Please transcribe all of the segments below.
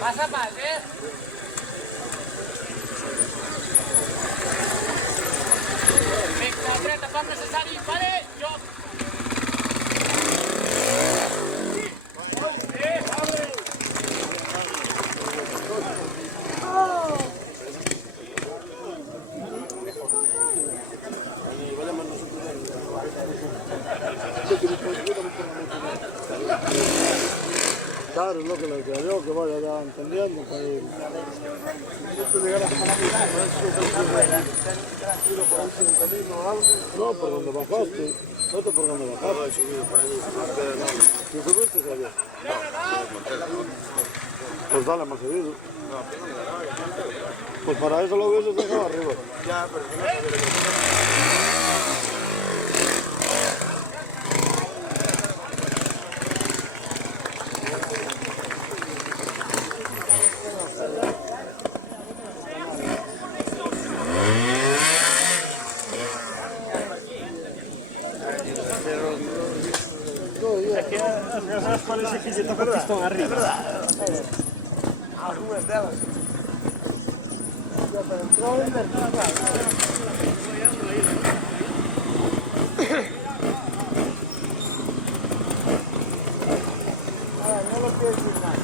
Pasa mal, ¿eh? Venga, dreta, quan necessari, vale? Jo. Claro, es lo que le decía yo, que vaya ya entendiendo para ir. No, por donde bajaste. No te por donde bajaste. ¿Si subiste allá? Pues dale más seguido. Pues para eso lo hubieses dejado arriba. Ya, pero si no sabía. Parece que se toca pistón arriba. Algunas delas. No lo pienses más.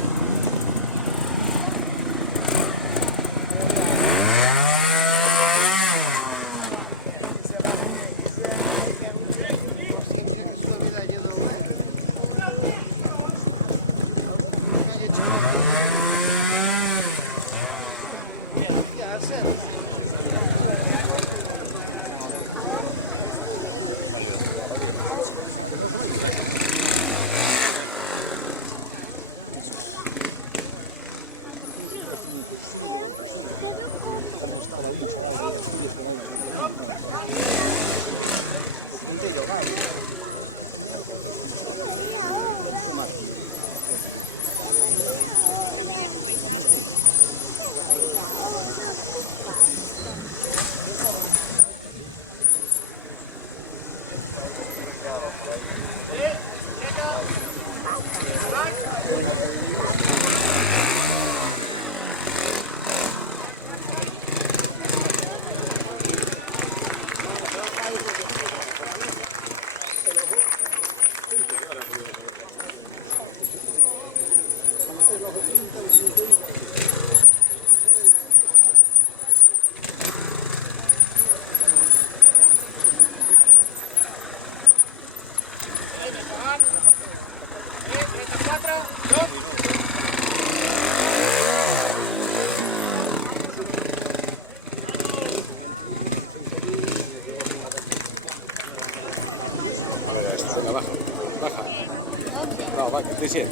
No, va, que sí.